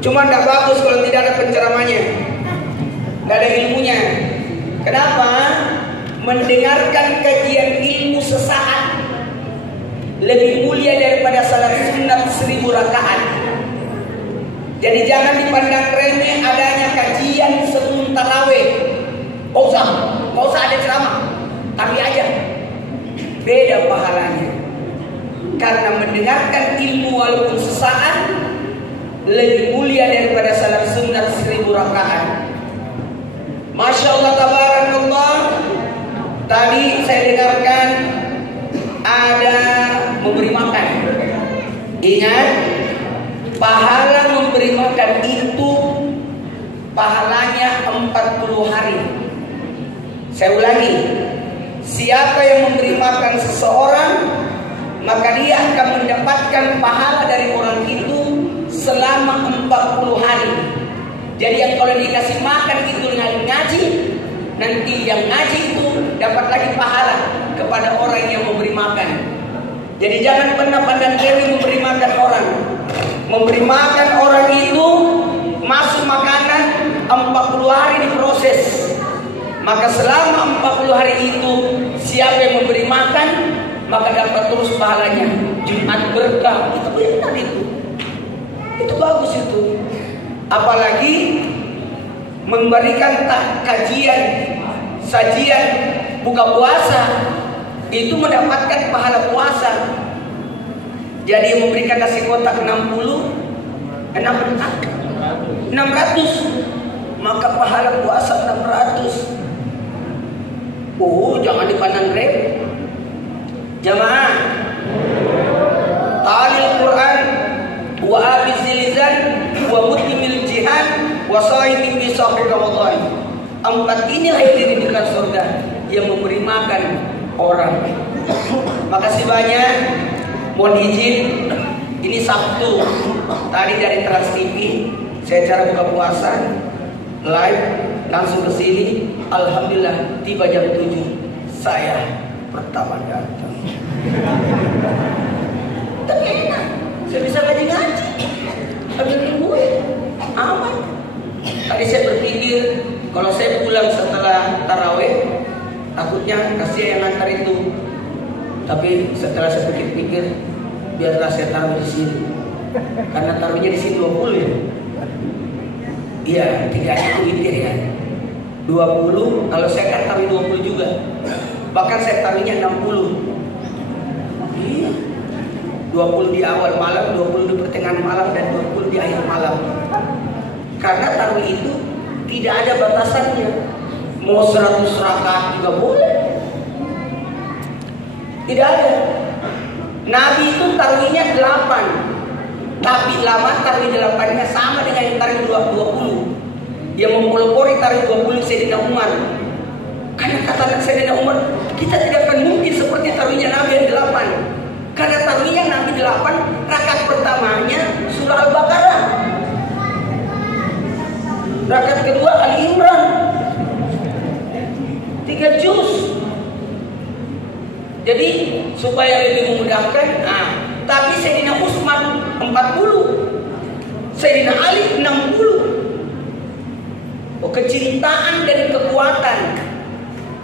Cuma tidak bagus kalau tidak ada penceramahnya, tidak ada ilmunya. Kenapa? Mendengarkan kajian ilmu sesaat lebih mulia daripada salat sunat 1000 rakaat. Jadi jangan dipandang remeh adanya kajian sebelum tarawih. Gak usah ada ceramah, tapi aja beda pahalanya. Karena mendengarkan ilmu walaupun sesaat lebih mulia daripada salat sunat 1000 rakaat. Masya Allah, tabarakallah. Tadi saya dengarkan ada memberi makan. Ingat, pahala memberi makan itu pahalanya 40 hari. Saya ulangi, siapa yang memberi makan seseorang, maka dia akan mendapatkan pahala dari orang itu selama 40 hari. Jadi yang kalau dikasih makan itu ngaji, nanti yang ngaji itu dapat lagi pahala kepada orang yang memberi makan. Jadi jangan pernah pandang remeh memberi makan orang. Memberi makan orang itu masuk makanan 40 hari diproses. Maka selama 40 hari itu siapa yang memberi makan, maka dapat terus pahalanya. Jumat berkah, itu benar itu. Itu bagus itu. Apalagi memberikan kajian, sajian buka puasa, itu mendapatkan pahala puasa. Jadi memberikan nasi kotak 600, maka pahala puasa 600. Jangan dipandang remeh. Jamaah, talil Quran wa abizil zan wa mutimil jihad wa sa'imin bi sahur Ramadan. 4 inilah yang dirindukan surga, yang memberi makan orang. Makasih banyak. Mohon izin, ini Sabtu tadi dari Trans TV saya cara buka puasa live langsung ke sini. Alhamdulillah tiba jam 7 saya pertama datang. Tapi enak, saya bisa ngaji-ngaji ambil ilmu, aman. Tadi saya berpikir kalau saya pulang setelah taraweh takutnya kasih yang ngantar itu. Tapi setelah saya pikir-pikir, biarlah saya taruh di sini. Karena taruhnya di sini 20 ya. Iya, 3 itu witir ya. 20, kalau saya kan taruh 20 juga. Bahkan saya taruhnya 60. Iya. 20 di awal malam, 20 di pertengahan malam, dan 20 di akhir malam. Karena taruh itu tidak ada batasannya. Mau 100 rakaat juga boleh. Tidak ada. Nabi itu taruhnya 8. Tapi lama taruh 8-nya sama dengan yang taruh 20. Yang mempelopori taruh 20 Sayyidina Umar. Karena kata Sayyidina Umar, kita tidak akan mungkin seperti taruhnya Nabi yang 8. Karena tarawihnya nanti 8 rakaat pertamanya surah Al-Baqarah, rakaat kedua Ali Imran, 3 juz. Jadi supaya lebih memudahkan. Tapi Sayyidina Utsman 40, Sayyidina Ali 60. Keceritaan dan kekuatan.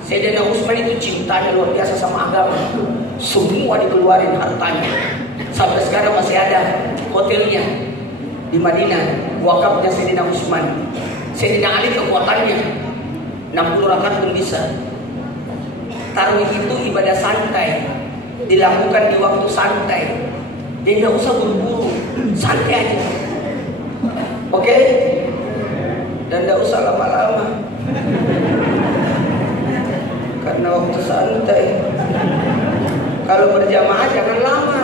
Sayyidina Utsman itu cintanya luar biasa sama agama. Semua dikeluarin hartanya. Sampai sekarang masih ada hotelnya di Madinah, wakafnya Sayyidina Utsman. Sayyidina Ali kekuatannya 60 rakaat pun bisa. Tarawih itu ibadah santai, dilakukan di waktu santai. Dia nggak usah buru-buru, santai aja. Oke? Dan nggak usah lama-lama. Karena waktu santai. Kalau berjamaah jangan lama.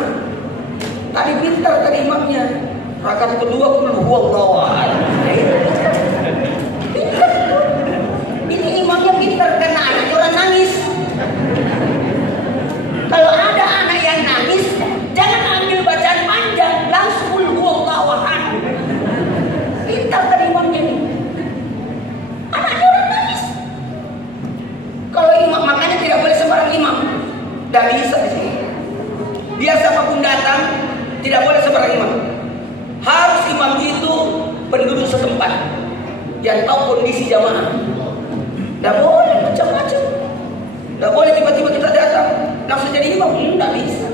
Tadi pintar tadi imamnya. Rakaat kedua qul huwallahu ahad. Pintar tuh. Ini imamnya pintar karena anaknya orang nangis. Kalau ada anak yang nangis, jangan ambil bacaan panjang, langsung qul huwallahu ahad. Pintar tadi imamnya nih. Anaknya orang nangis. Kalau imam, makanya tidak boleh sembarang imam. Tidak bisa di sini. Dia siapapun datang, tidak boleh sembarang imam. Harus imam itu penduduk setempat yang tahu kondisi jamaah. Tidak boleh macam-macam. Tidak boleh tiba-tiba kita datang langsung jadi imam. Tidak bisa.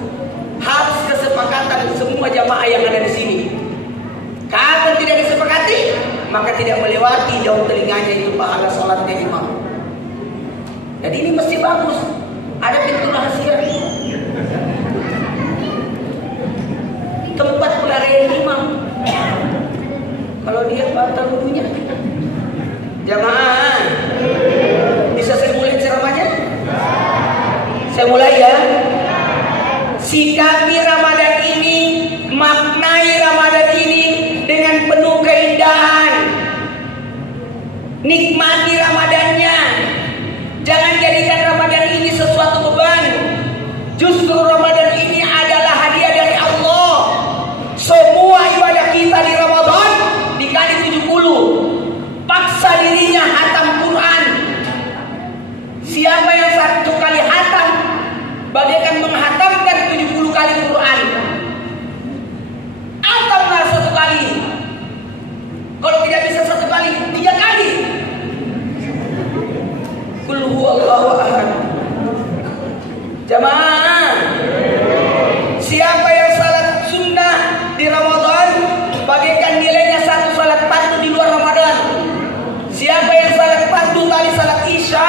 Harus kesepakatan semua jamaah yang ada di sini. Kalau tidak disepakati, maka tidak melewati jauh telinganya itu pahala sholatnya imam. Jadi ini mesti bagus. Ada pintu rahasia. Tempat pelarian imam. Kalau dia batal wudunya. Jamaah, bisa saya mulai ceramahnya? Saya mulai ya. Sikapi Ramadan ini, maknai Ramadan ini dengan penuh keindahan. Nikmati Ramadannya. Jangan jadikan Ramadan ini sesuatu beban. Justru Ramadan ini adalah hadiah dari Allah. Semua ibadah kita di Ramadan dikali 70. Paksa dirinya hatam Quran. Siapa yang 1 kali hatam, bagaikan menghatamkan 70 kali Quran. Hatamlah 1 kali. Kalau tidak bisa 1 kali, 3 kali. Qul huwallahu ahad. Jamaah, siapa yang salat sunnah di Ramadan, bagaikan nilainya 1 salat fardu di luar Ramadan. Siapa yang salat fardu kali salat Isya,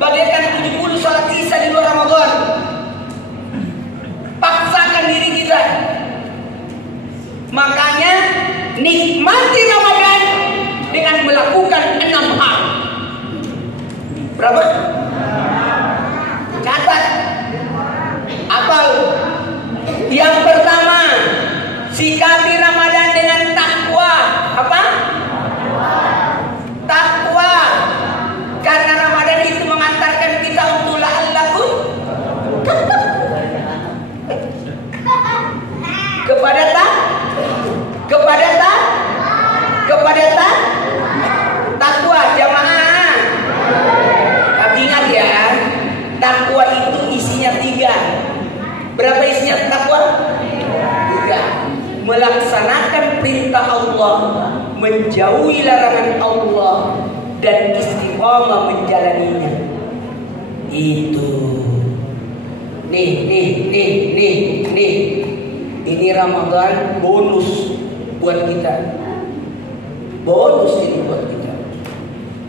bagaikan 70 salat Isya di luar Ramadan. Paksakan diri kita. Makanya nikmati Ramadan dengan melakukan 6 hal. Berapa? Catat. Apal. Yang pertama, sikapi Ramadan dengan takwa. Apa? Takwa. Karena Ramadan itu mengantarkan kita untuk la'allakum kepada takwa jamaah. Tapi ingat ya, takwa itu isinya 3. Berapa isinya takwa? 3. Melaksanakan perintah Allah, menjauhi larangan Allah, dan istiqamah menjalaninya. Itu. Nih. Ini Ramadan bonus buat kita. Bonus ini buat kita.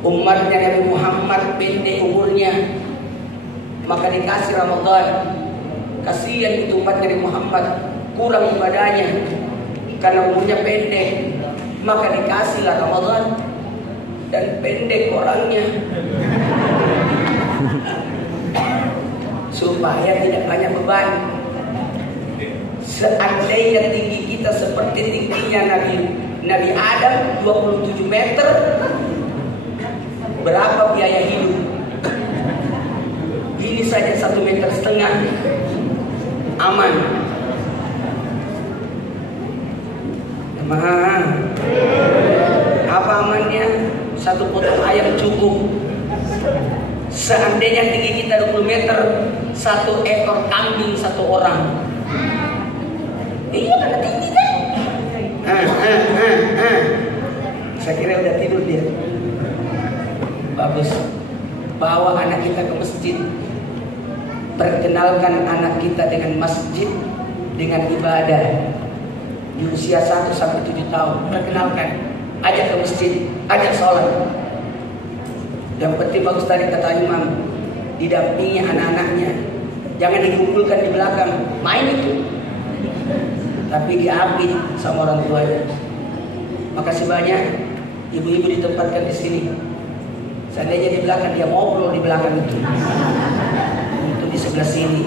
Umatnya Nabi Muhammad pendek umurnya, maka dikasih Ramadan. Kasihan itu umat Nabi Muhammad, kurang ibadahnya karena umurnya pendek, maka dikasihlah Ramadan. Dan pendek orangnya, supaya tidak banyak beban. Seandainya tinggi kita seperti tingginya Nabi Adam 27 meter, berapa biaya hidup? Ini saja 1,5 meter, aman. Mahal. Apa amannya? Satu potong ayam cukup. Seandainya tinggi kita 20 meter, satu ekor kambing satu orang. Iya karena tinggi kan? Saya kira udah tidur dia. Bagus. Bawa anak kita ke masjid. Perkenalkan anak kita dengan masjid, dengan ibadah. Di usia 1 sampai 7 tahun, perkenalkan, ajak ke masjid, ajak sholat. Yang penting bagus tadi kata imam, didampingi anak-anaknya, jangan dikumpulkan di belakang, main itu, tapi diapit sama orang tuanya. Makasih banyak, ibu-ibu ditempatkan di sini. Seandainya di belakang dia ngobrol di belakang itu di sebelah sini,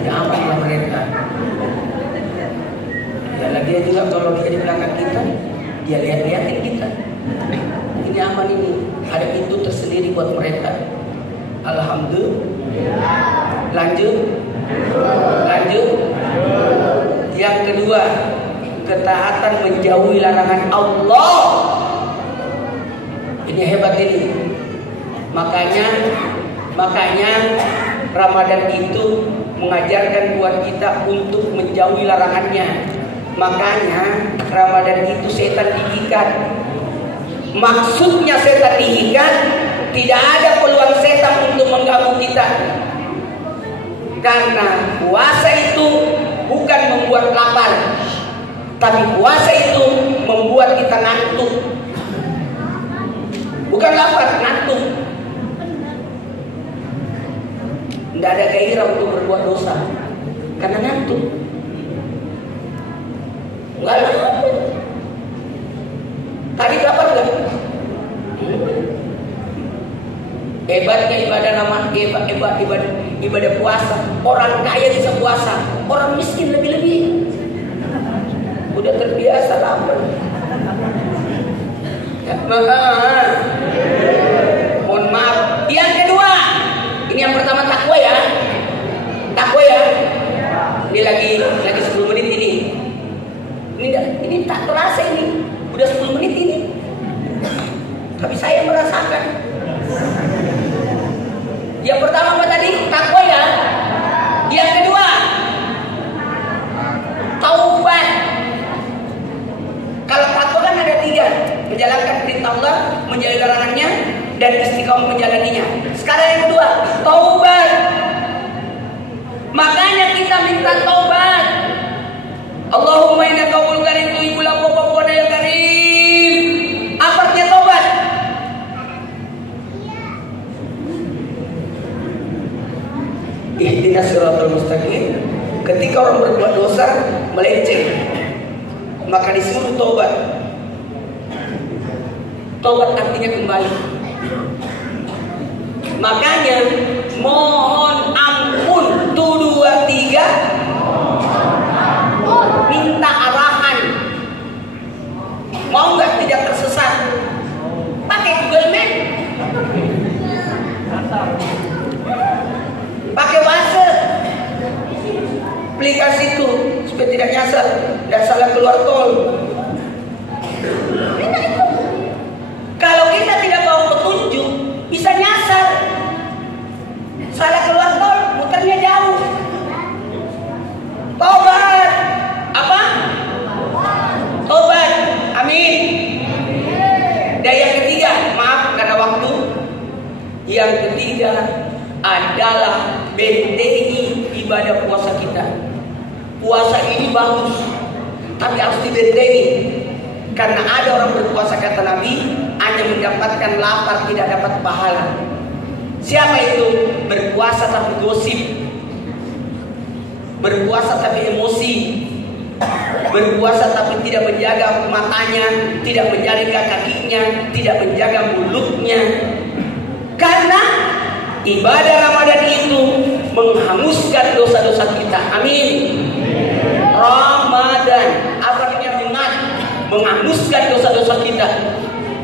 ya amanlah mereka. Ya dia juga kalau dia di belakang kita, dia lihat-lihatin kita. Ini aman ini, ada pintu tersendiri buat mereka. Alhamdulillah. Lanjut. Yang kedua, ketaatan menjauhi larangan Allah. Ini hebat ini. Makanya Ramadan itu mengajarkan buat kita untuk menjauhi larangannya. Makanya Ramadan itu setan diikat. Maksudnya setan diikat, tidak ada peluang setan untuk mengganggu kita. Karena puasa itu bukan membuat lapar, tapi puasa itu membuat kita ngantuk. Bukan lapar, ngantuk. Tidak ada gairah untuk berbuat dosa karena ngantuk. Enggak lapar. Tadi lapar enggak? Hebatnya ibadah puasa. Orang kaya bisa puasa, orang miskin lebih-lebih. Udah terbiasa lapar. Ya, mohon maaf. Yang kedua, ini yang pertama takwa ya. Ini lagi 10 menit ini. Ini tak terasa ini. Udah 10 menit ini. Tapi saya merasakan. Yang pertama apa tadi? Takwa ya. Yang kedua, taubat. Kalau takwa kan ada 3, menjalankan perintah Allah, menjauhi larangannya, dan istiqomah menjalaninya. Sekarang yang kedua, taubat. Makanya kita minta taubat. Allahumma innaka tawwabun karim tuhibbul afwa fa'fu anna ya karim. Apa artinya taubat? Ihdinas siratal mustaqim. Ketika orang berbuat dosa, melenceng, maka disuruh taubat. Taubat artinya kembali. Makanya mohon ampun 1, 2, 3. Minta arahan. Mau nggak tidak tersesat? Pakai Google Map. Pakai WhatsApp. Aplikasi itu supaya tidak nyasar, tidak salah keluar tol. Kalau kita tidak mau petunjuk, bisa nyasar. Salah keluar tol, muternya jauh. Tobat. Apa? Tobat. Amin. Dan yang ketiga, maaf karena waktu. Yang ketiga adalah bentengi ibadah puasa kita. Puasa ini bagus, tapi harus dibentengi. Karena ada orang berpuasa kata Nabi hanya mendapatkan lapar, tidak dapat pahala. Siapa itu? Berpuasa tapi gosip, berpuasa tapi emosi, berpuasa tapi tidak menjaga matanya, tidak menjaga kakinya, tidak menjaga mulutnya. Karena ibadah Ramadan itu menghanguskan dosa-dosa kita. Amin. Ramadan artinya menghanguskan dosa-dosa kita.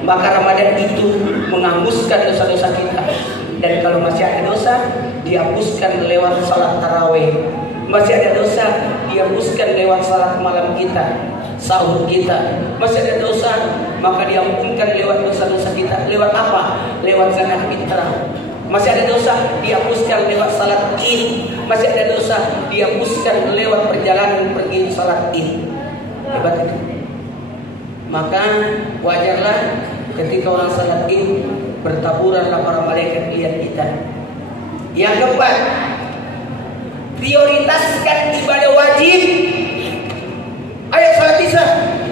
Maka Ramadan itu menghanguskan dosa-dosa kita. Dan kalau masih ada dosa, dihapuskan lewat salat tarawih. Masih ada dosa, dihapuskan lewat salat malam kita. sahur kita. Masih ada dosa, maka diampunkan lewat dosa-dosa kita. Lewat apa? Lewat zakat fitrah. Masih ada dosa, dihapuskan lewat salat Id. Masih ada dosa, dihapuskan lewat perjalanan pergi salat Id. Hebat itu. Maka wajarlah ketika orang salat Id, bertaburanlah para malaikat lihat kita. Yang keempat, prioritaskan ibadah wajib. Ayo salat isya.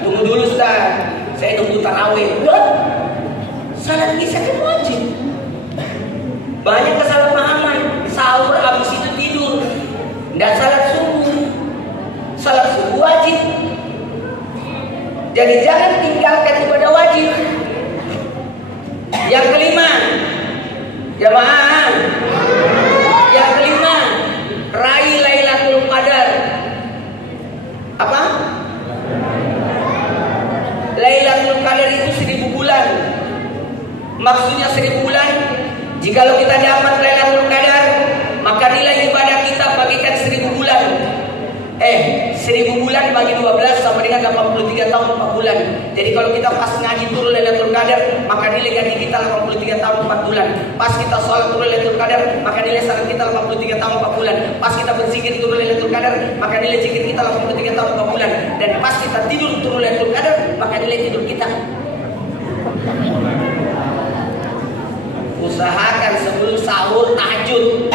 Tunggu dulu Ustaz, saya nunggu tarawih. Salat isya kan wajib. Banyak kesalahpahaman. Sahur habis itu tidur, tidak salat subuh. Salat subuh wajib. Jadi jangan tinggalkan ibadah wajib. Yang kelima, jamaah. Yang kelima, raih Lailatul Qadar. Apa? Lailatul Qadar itu 1000 bulan. Maksudnya 1000 bulan. Jikalau kita dapat Lailatul Qadar, maka nilai ibadah kita bagikan 1000 bulan. 1000 bulan bagi 12 sama dengan 83 tahun 4 bulan. Jadi kalau kita pas ngaji turun Lailatul Qadar, maka nilai gaji kita 83 tahun 4 bulan. Pas kita sholat turun Lailatul Qadar, maka nilai salat kita 83 tahun 4 bulan. Pas kita berzikir turun Lailatul Qadar, maka nilai zikir kita 83 tahun 4 bulan. Dan pas kita tidur turun Lailatul Qadar, maka nilai tidur kita. Usahakan sebelum sahur tahajud,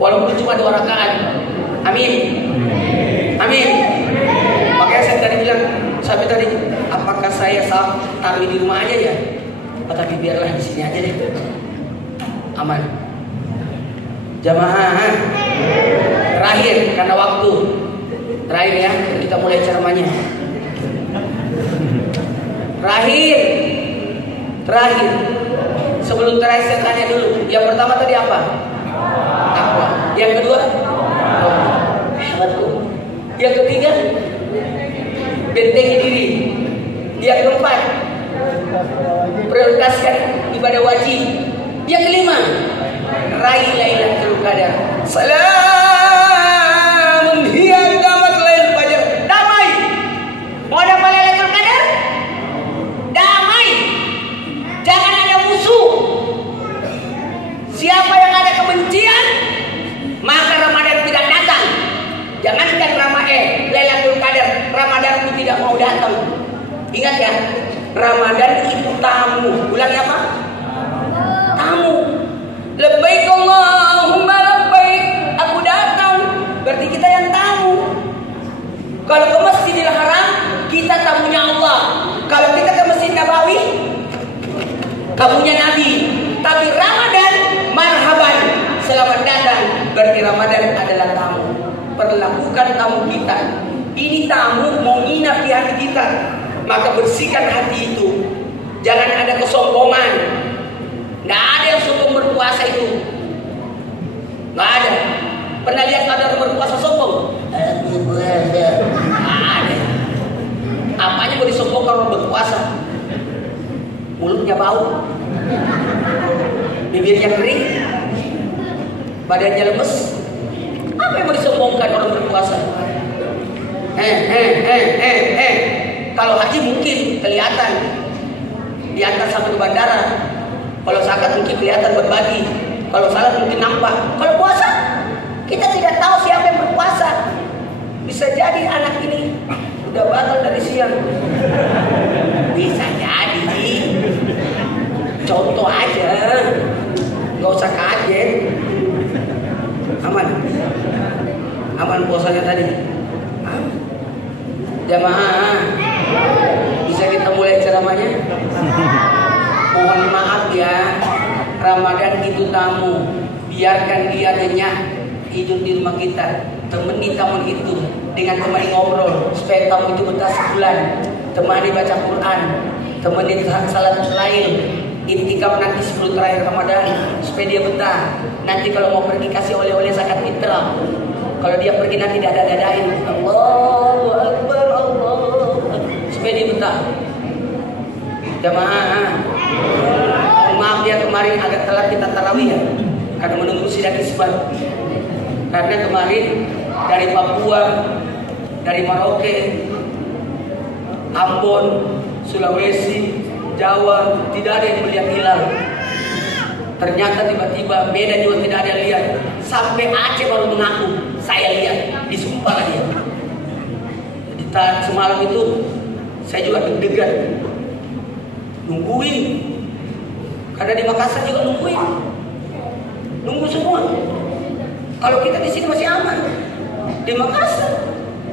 walaupun cuma 2 rakaat. Amin. Amin. Makanya saya tadi bilang, apakah saya taruh di rumah aja ya? Tapi biarlah di sini aja deh. Aman. Jamaah. Terakhir karena waktu. Terakhir ya, kita mulai ceramahnya. Terakhir. Sebelum terakhir saya tanya dulu. Yang pertama tadi apa? Takwa. Yang kedua? Yang ketiga, bentengi diri. Yang keempat, prioritaskan ibadah wajib. Yang kelima, raih Lailatul Qadar. Salamun hiya qamat lail fajar. Damai. Mau dapat Lailatul Qadar? Damai. Jangan ada musuh. Siapa yang ada kebencian, maka Ramadan tidak datang. Jangankan Lailatul Qadar, Ramadan itu tidak mau datang. Ingat ya, Ramadan itu tamu. Bulannya apa? Tamu. Labbaik Allahumma labbaik. Aku datang. Berarti kita yang tamu. Kalau ke Masjidil Haram, kita tamunya Allah. Kalau kita ke Masjid Nabawi, tamunya Nabi. Tapi Ramadan, marhaban, selamat datang. Berarti Ramadan adalah tamu. Perlakukan tamu kita. Ini tamu mau nginap di hati kita, maka bersihkan hati itu. Jangan ada kesombongan. Nggak ada yang sombong berpuasa itu. Nggak ada. Pernah lihat ada orang berpuasa sombong? Nggak ada. Apanya mau disombongkan orang berpuasa? Mulutnya bau, bibirnya kering, badannya lemes. Apa yang mau disombongkan orang berpuasa? Kalau haji mungkin kelihatan diantar sampai ke bandara. Kalau zakat mungkin kelihatan berbagi. Kalau salat mungkin nampak. Kalau puasa, kita tidak tahu siapa yang berpuasa. Bisa jadi anak ini udah batal dari siang. Bisa jadi. Contoh aja, nggak usah kaget. Aman puasanya tadi. Jamaah, bisa kita mulai ceramahnya? Mohon maaf ya, Ramadan itu tamu. Biarkan dia nyenyak hidup di rumah kita. Temani tamu itu dengan temani ngobrol supaya tamu itu betah sebulan. Temani baca Quran, temani salat lail, intikaf nanti 10 terakhir Ramadan supaya dia betah. Nanti kalau mau pergi kasih oleh-oleh zakat fitrah. Kalau dia pergi nanti dada-dadain Allahu Akbar, Allah, supaya dia betah. Jamaah, maaf ya kemarin agak telat kita tarawih ya, karena menunggu sidang isbat. Karena kemarin dari Papua, dari Merauke, Ambon, Sulawesi, Jawa tidak ada yang melihat hilal. Ternyata tiba-tiba Medan juga tidak ada yang lihat. Sampai Aceh baru mengaku saya lihat, disumpah dia. Jadi semalam itu saya juga deg-degan nungguin, karena di Makassar juga nunggu semua. Kalau kita di sini masih aman di Makassar,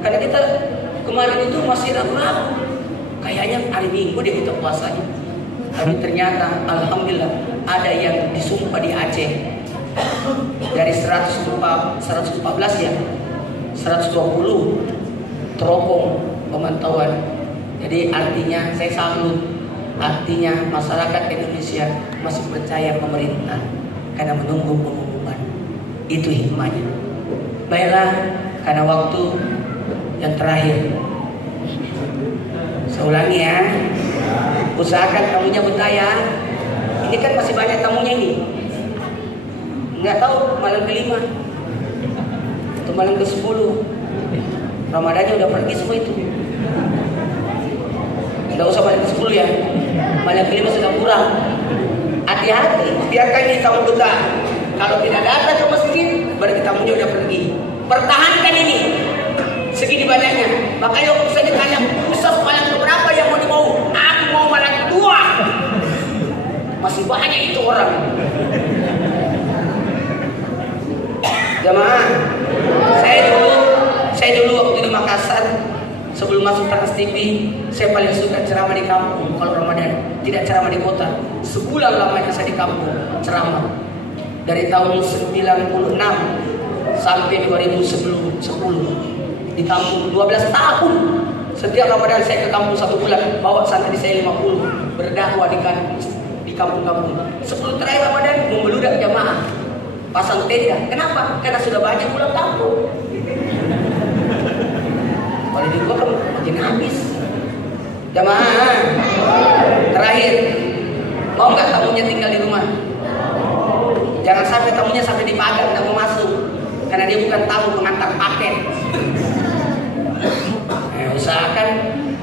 karena kita kemarin itu masih ragu-ragu, kayaknya hari Minggu deh kita puasanya. Tapi ternyata alhamdulillah ada yang disumpah di Aceh. Dari 114 ya, 120 teropong pemantauan. Jadi artinya saya salut, artinya masyarakat Indonesia masih percaya pemerintah karena menunggu pengumuman. Itu hikmahnya. Baiklah, karena waktu yang terakhir, saya ulangi ya, usahakan tamunya betah ya. Ini kan masih banyak tamunya ini. Nggak tahu malam ke-5 atau malam ke-10, Ramadannya udah pergi semua itu. Nggak usah malam ke-10 ya, malam ke-5 sudah kurang. Hati-hati, biarkan ini tamu betah. Kalau tidak datang ke masjid, berarti tamunya udah pergi. Pertahankan ini segini banyaknya. Makanya waktu saya ditanya, Ustaz malam keberapa yang mau dibawa? Aku mau malam kedua. Masih banyak itu orang. Jamaah, saya dulu waktu di Makassar, sebelum masuk Trans TV, saya paling suka ceramah di kampung kalau Ramadan, tidak ceramah di kota. Sebulan lamanya saya di kampung ceramah. Dari tahun 96 sampai 2010 di kampung 12 tahun. Setiap Ramadan saya ke kampung 1 bulan, bawa santri saya 50 berdakwah di kampung-kampung. 10 terakhir Ramadan membeludak jamaah, pasang tenda. Kenapa? Karena sudah banyak pulang kampung. Kalau di gua kan makin habis. Jamaah terakhir, mau nggak tamunya tinggal di rumah? Jangan sampai tamunya sampai di pagar tidak mau masuk, karena dia bukan tamu, pengantar paket. Usahakan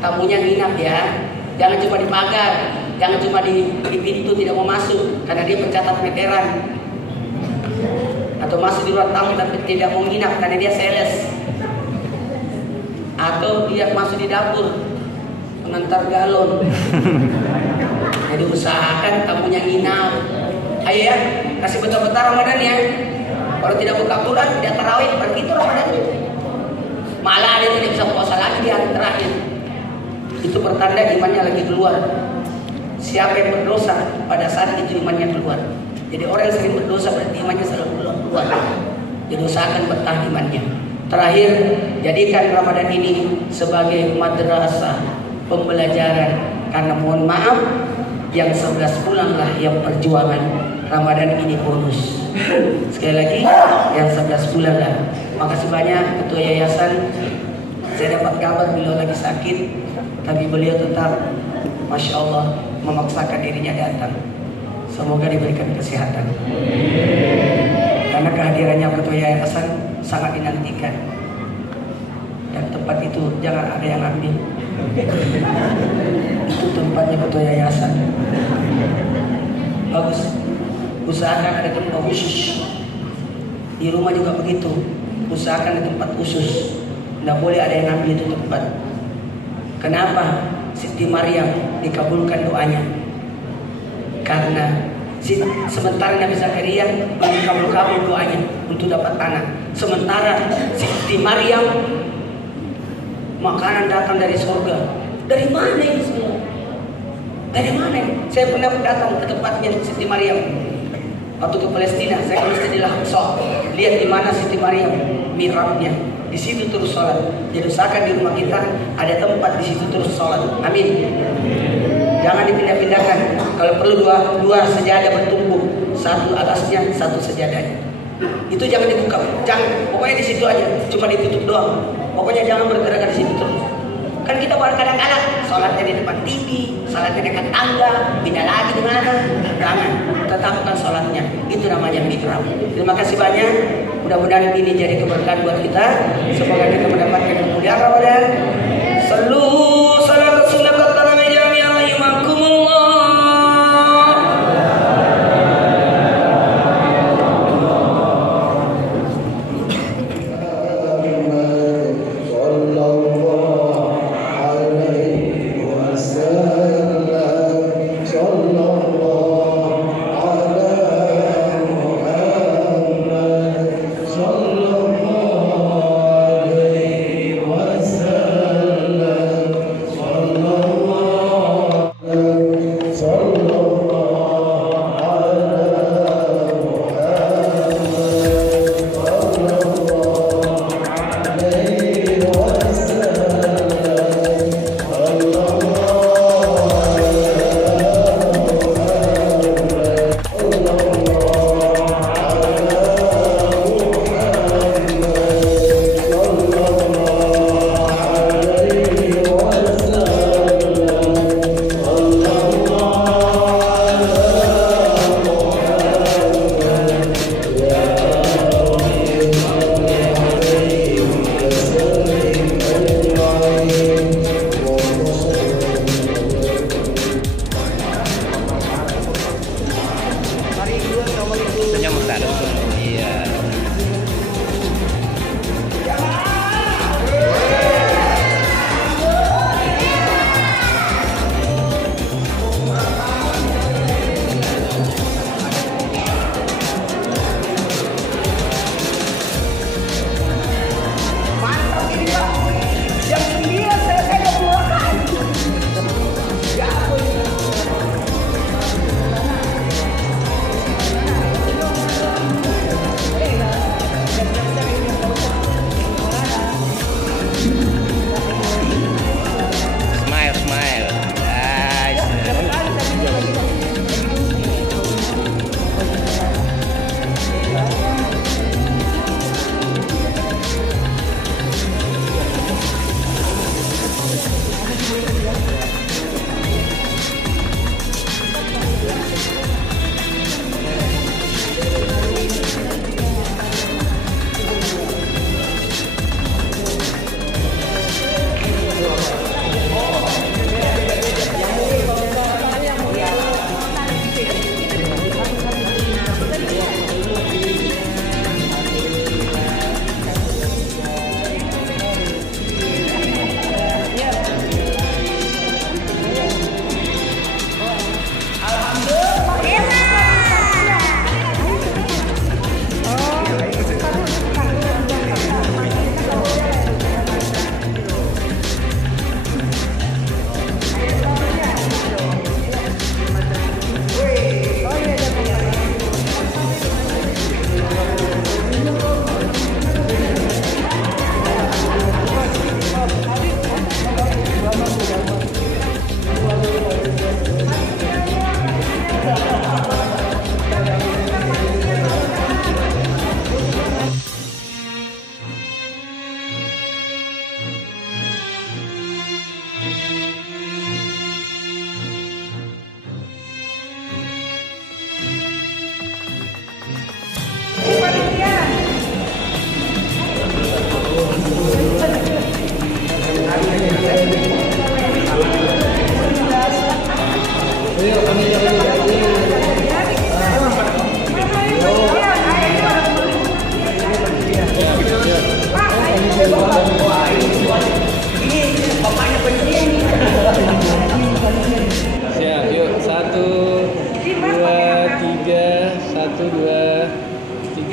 tamunya nginap ya. Jangan cuma di pagar, jangan cuma di pintu tidak mau masuk, karena dia pencatat meteran. Atau masuk di ruang tamu tapi tidak mau nginap karena dia sales. Atau dia masuk di dapur mengantar galon. Jadi usahakan tamunya nginap. Ayo ya, kasih betah-betah Ramadan ya. Kalau tidak buka Quran, tidak tarawih, berarti itu Ramadan. Malah dia tidak bisa puasa lagi di hari terakhir. Itu pertanda imannya lagi keluar. Siapa yang berdosa pada saat itu imannya keluar. Jadi orang yang sering berdosa berarti imannya selalu keluar. Jadi usahakan bertahan imannya. Terakhir, jadikan Ramadan ini sebagai madrasah pembelajaran. Karena mohon maaf, yang 11 bulan lah yang perjuangan. Ramadan ini bonus. Sekali lagi, yang 11 bulan lah. Makasih banyak Ketua Yayasan. Saya dapat kabar beliau lagi sakit, tapi beliau tetap, Masya Allah, memaksakan dirinya datang. Semoga diberikan kesehatan. Karena kehadirannya Ketua Yayasan sangat dinantikan. Dan tempat itu jangan ada yang ambil. Itu tempatnya Ketua Yayasan. Bagus. Usahakan ada tempat khusus. Di rumah juga begitu. Usahakan ada tempat khusus. Tidak boleh ada yang ambil itu tempat. Kenapa Siti Maryam dikabulkan doanya? Karena sementara Nabi Zakaria dikabul-kabul doanya untuk dapat anak. Sementara Siti Maryam makanan datang dari surga. Dari mana ini semua? Dari mana? Saya pernah datang ke tempatnya Siti Maryam. Waktu ke Palestina, saya ke Masjidil Aqsa. Lihat di mana Siti Maryam mihrabnya. Di situ terus sholat. Jadi usahakan di rumah kita ada tempat di situ terus sholat. Amin. Jangan dipindah-pindahkan. Kalau perlu dua sejadah bertumpuk, satu atasnya, satu sejadahnya. Itu jangan dibuka. Jangan. Pokoknya di situ aja. Cuma ditutup doang. Pokoknya jangan bergerak di situ terus. Kan kita kadang-kadang sholatnya di depan TV, sholatnya dekat tangga, pindah lagi di mana? Jangan, tetapkan sholatnya. Itu namanya mihrab. Terima kasih banyak. Mudah-mudahan ini jadi keberkahan buat kita. Semoga kita mendapatkan kemuliaan Ramadan. Sallu salat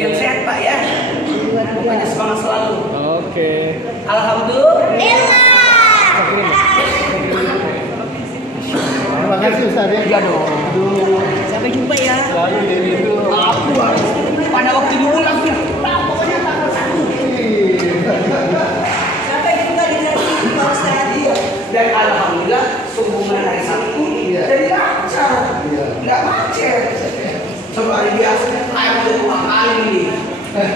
Yang sehat Pak ya. Pokoknya semangat selalu. Oke. Alhamdulillah. Terima kasih Ustaz ya. Iya dong. Sampai jumpa ya. Lalu dari itu Aku harus pada waktu dulu langsung pokoknya tanggal 1. Sampai jumpa di sini Pak Ustaz. Iya. Dan alhamdulillah sehubungan hari Sabtu jadi lancar. Nggak macet. Coba hari biasa ayo udah 2 kali nih.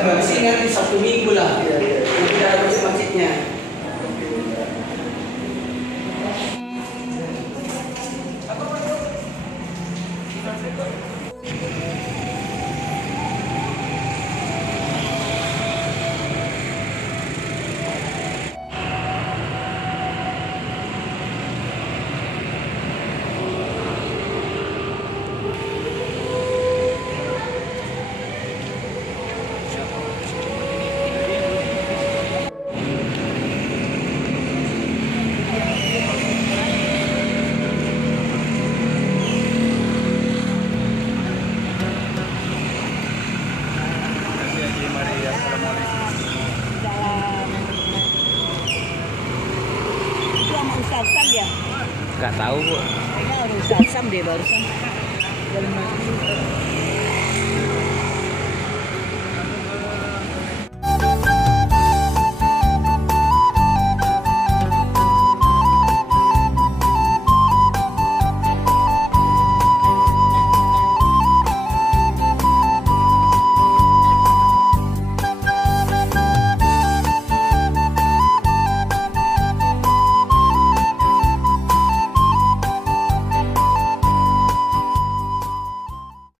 Masih nanti 1 minggu lah. Nanti ada masjid-masjidnya. Itu sama Ustaz Sam ya? nggak tahu Bu. Kayaknya ada Ustaz Sam deh barusan.